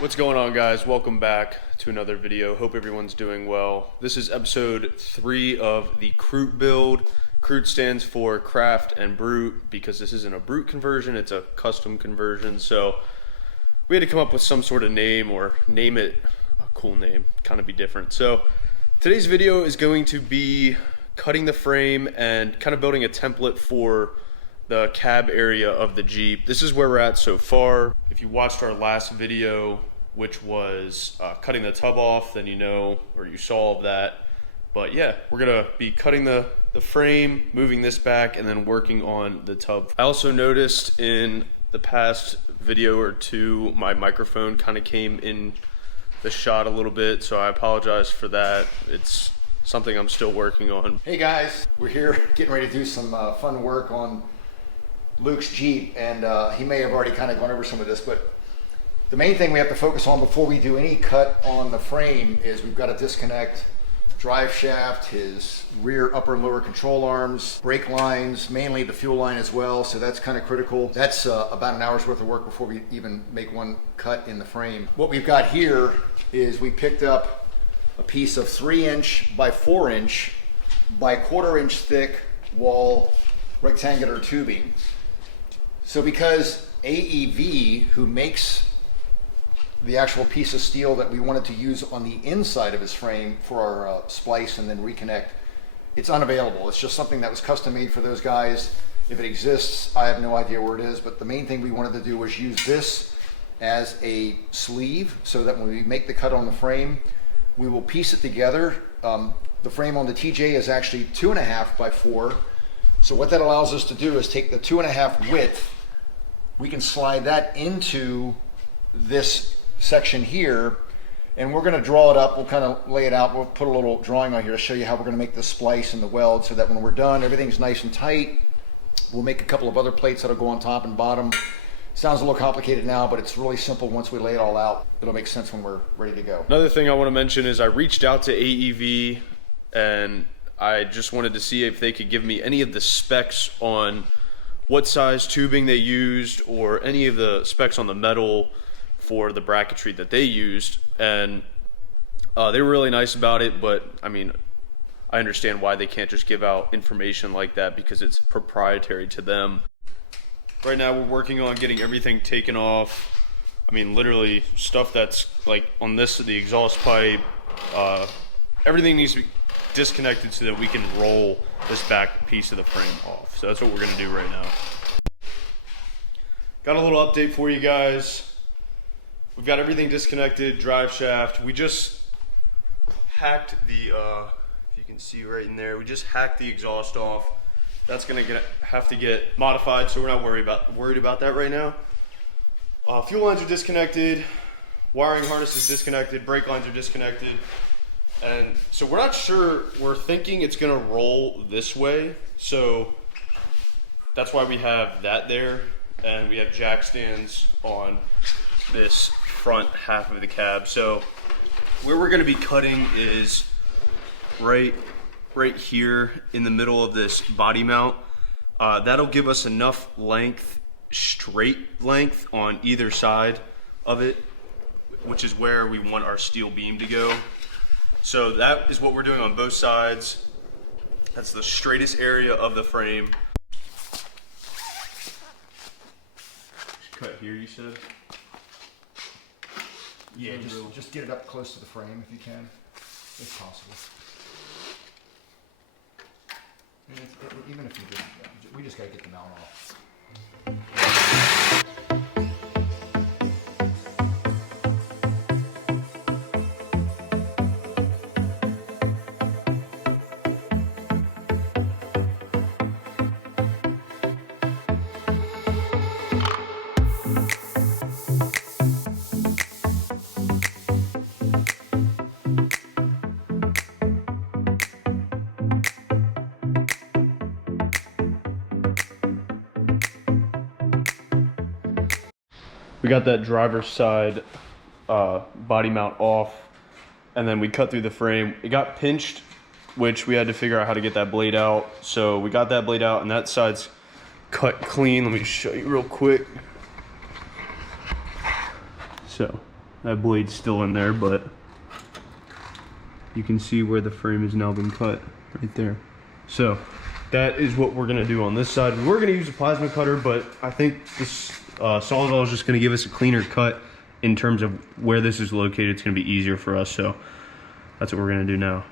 What's going on, guys? Welcome back to another video. Hope everyone's doing well. This is episode 3 of the Krute build. Krute stands for craft and brute because this isn't a brute conversion, it's a custom conversion. So we had to come up with some sort of name, or name it a cool name, kind of be different. So today's video is going to be cutting the frame and kind of building a template for the cab area of the Jeep. This is where we're at so far. If you watched our last video, which was cutting the tub off, then you know, or you saw all of that. But yeah, we're gonna be cutting the frame, moving this back, and then working on the tub. I also noticed in the past video or two, my microphone kind of came in the shot a little bit, so I apologize for that. It's something I'm still working on. Hey guys, we're here getting ready to do some fun work on Luke's Jeep, and he may have already kind of gone over some of this, but the main thing we have to focus on before we do any cut on the frame is we've got to disconnect drive shaft, his rear upper and lower control arms, brake lines, mainly the fuel line as well, so that's kind of critical. That's about an hour's worth of work before we even make one cut in the frame. What we've got here is we picked up a piece of 3" by 4" by 1/4 inch thick wall rectangular tubing. So because AEV, who makes the actual piece of steel that we wanted to use on the inside of his frame for our splice and then reconnect, it's unavailable. It's just something that was custom made for those guys. If it exists, I have no idea where it is, but the main thing we wanted to do was use this as a sleeve so that when we make the cut on the frame, we will piece it together. The frame on the TJ is actually 2.5 by 4. So what that allows us to do is take the 2.5 width, we can slide that into this section here, and we're going to draw it up. We'll kind of lay it out. We'll put a little drawing on here to show you how we're going to make the splice and the weld so that when we're done, everything's nice and tight. We'll make a couple of other plates that'll go on top and bottom. Sounds a little complicated now, but it's really simple. Once we lay it all out, it'll make sense when we're ready to go. Another thing I want to mention is I reached out to AEV and I just wanted to see if they could give me any of the specs on what size tubing they used or any of the specs on the metal for the bracketry that they used, and they were really nice about it. But I mean, I understand why they can't just give out information like that because it's proprietary to them. Right now we're working on getting everything taken off. I mean, literally stuff that's like on this, the exhaust pipe, everything needs to be disconnected so that we can roll this back piece of the frame off. So that's what we're gonna do right now. Got a little update for you guys. We've got everything disconnected, drive shaft. We just hacked the, if you can see right in there, we just hacked the exhaust off. That's gonna have to get modified, so we're not worried about that right now. Fuel lines are disconnected, wiring harness is disconnected, brake lines are disconnected. And so we're not sure, we're thinking it's gonna roll this way. So that's why we have that there. And we have jack stands on this front half of the cab. So where we're gonna be cutting is right here in the middle of this body mount. That'll give us enough length, straight length on either side of it, which is where we want our steel beam to go. So that is what we're doing on both sides. That's the straightest area of the frame. Cut here, you said? Yeah, just get it up close to the frame if you can, if possible. And even if you didn't, we just gotta get the mount off. We got that driver's side body mount off, and then we cut through the frame. It got pinched, which we had to figure out how to get that blade out. So we got that blade out, and that side's cut clean. Let me show you real quick. So That blade's still in there, but you can see where the frame has now been cut right there. So that is what we're gonna do on this side. We were gonna use a plasma cutter, but I think this Sawzall is just gonna give us a cleaner cut in terms of where this is located. It's gonna be easier for us, so that's what we're gonna do now.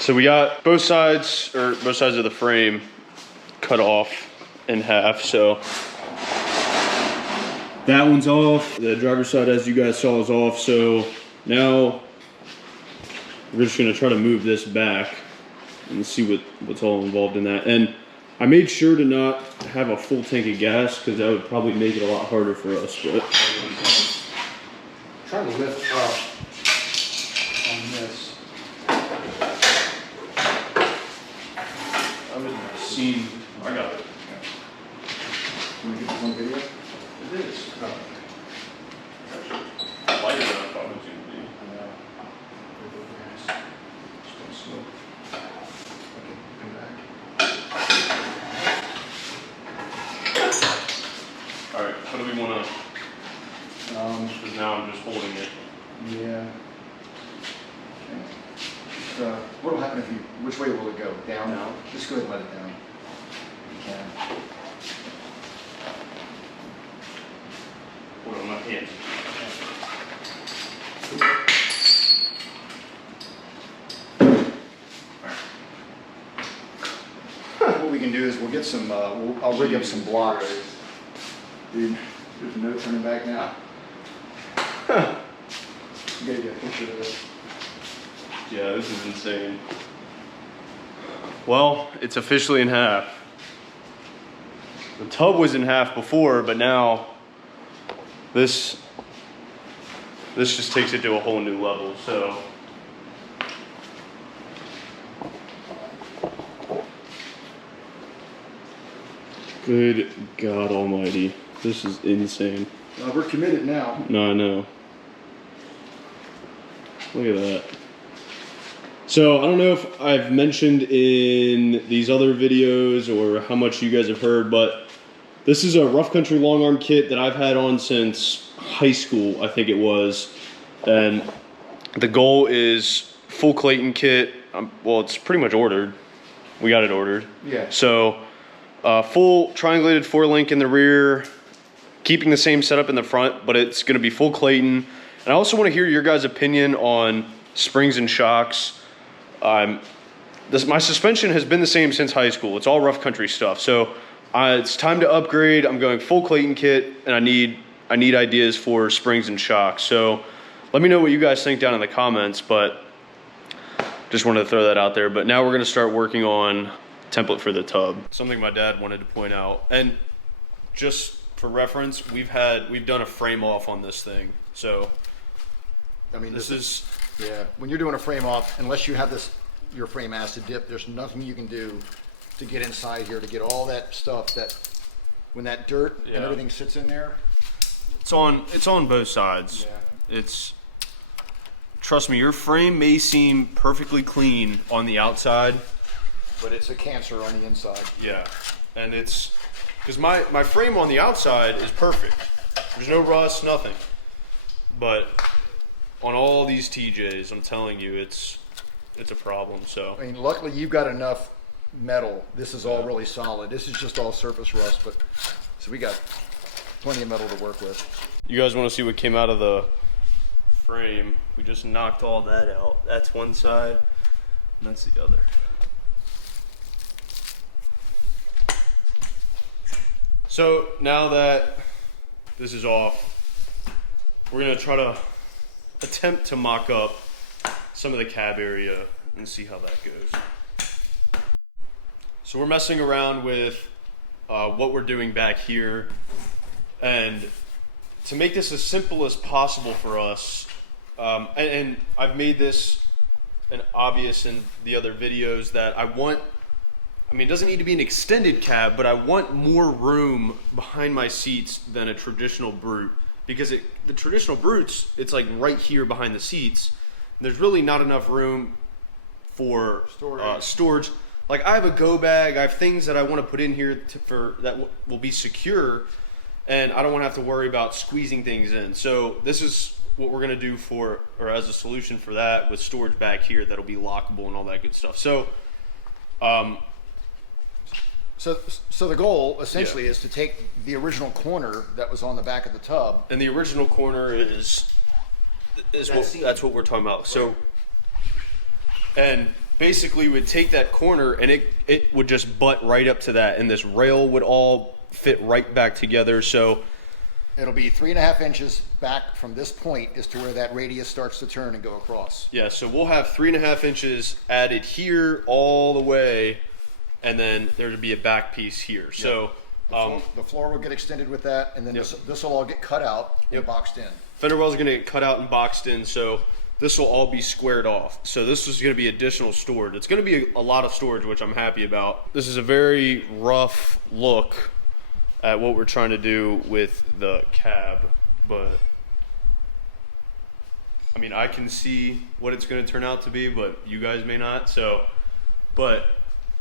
So we got both sides of the frame cut off in half. So that one's off. The driver's side, as you guys saw, is off. So now we're just gonna try to move this back and see what's all involved in that. And I made sure to not have a full tank of gas because that would probably make it a lot harder for us. But Trying to lift up on this. I got it. Can we get this on video? It is. Oh. It's actually lighter than I thought it was going to be. I know. Still smoke. Okay, come back. Alright, how do we want to, because now I'm just holding it. Yeah. Okay. What'll happen if you, which way will it go? Down? Down. Just go ahead and let it down. You can. Hold on, my hands. What we can do is we'll get some, I'll rig up some blocks. Dude, there's no turning back now. You gotta get a picture of this. Yeah, this is insane. Well, it's officially in half. The tub was in half before, but now this just takes it to a whole new level. So good God Almighty, this is insane. We're committed now. No, I know. Look at that. So I don't know if I've mentioned in these other videos or how much you guys have heard, but this is a rough country long arm kit that I've had on since high school, I think it was. And the goal is full Clayton kit. Well, it's pretty much ordered. We got it ordered. Yeah. So full triangulated 4-link in the rear, keeping the same setup in the front, but it's gonna be full Clayton. And I also wanna hear your guys' opinion on springs and shocks. My suspension has been the same since high school. It's all rough country stuff. So it's time to upgrade. I'm going full Clayton kit, and I need ideas for springs and shocks. So let me know what you guys think down in the comments, but just wanted to throw that out there. But now we're gonna start working on template for the tub. Something my dad wanted to point out, and just for reference, we've done a frame off on this thing. So I mean, this is yeah. When you're doing a frame off, unless you have your frame acid dip, there's nothing you can do to get inside here to get all that stuff that when that dirt and everything sits in there. It's on both sides. Yeah. Trust me, your frame may seem perfectly clean on the outside, But it's a cancer on the inside. yeah, and it's because my frame on the outside is perfect. There's no rust, nothing. But on all these TJs, I'm telling you, it's a problem. So I mean, luckily you've got enough metal. This is all really solid. This is just all surface rust, but so we got plenty of metal to work with. you guys want to see what came out of the frame? We just knocked all that out. That's one side, and that's the other. So now that this is off, we're gonna try to attempt to mock up some of the cab area and see how that goes. So we're messing around with what we're doing back here, and to make this as simple as possible for us, and I've made this an obvious in the other videos that I mean, it doesn't need to be an extended cab, but I want more room behind my seats than a traditional Brute, because the traditional Brutes, it's like right here behind the seats. And there's really not enough room for storage. Like, I have a go bag, I have things that I want to put in here that will be secure, and I don't want to have to worry about squeezing things in. So this is what we're going to do as a solution for that, with storage back here that'll be lockable and all that good stuff. So So the goal essentially is to take the original corner that was on the back of the tub. And the original corner is that's what we're talking about. Right. So, and basically we'd take that corner and it would just butt right up to that, and this rail would all fit right back together. So it'll be 3.5 inches back from this point as to where that radius starts to turn and go across. Yeah, so we'll have 3.5 inches added here all the way, and then there to be a back piece here. Yep. So the floor will get extended with that, and then this will all get cut out and boxed in. Fender wells are going to get cut out and boxed in, so this will all be squared off. So this is going to be additional storage. It's going to be a lot of storage, which I'm happy about. This is a very rough look at what we're trying to do with the cab, but I mean, I can see what it's going to turn out to be, but you guys may not. So, but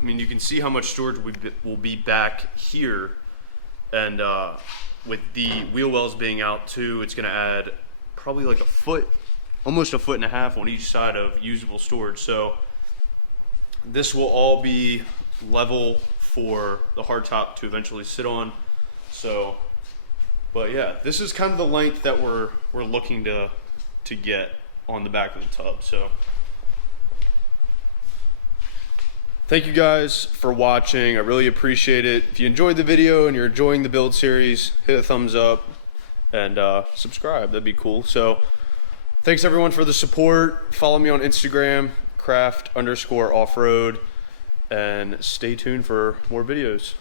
I mean, you can see how much storage will be back here, and with the wheel wells being out too, it's going to add probably like almost 1.5 foot on each side of usable storage. So this will all be level for the hardtop to eventually sit on. So, but yeah, this is kind of the length that we're looking to get on the back of the tub. So thank you guys for watching. I really appreciate it. If you enjoyed the video and you're enjoying the build series, hit a thumbs up and subscribe. That'd be cool. So thanks everyone for the support. Follow me on Instagram, craft_offroad, and stay tuned for more videos.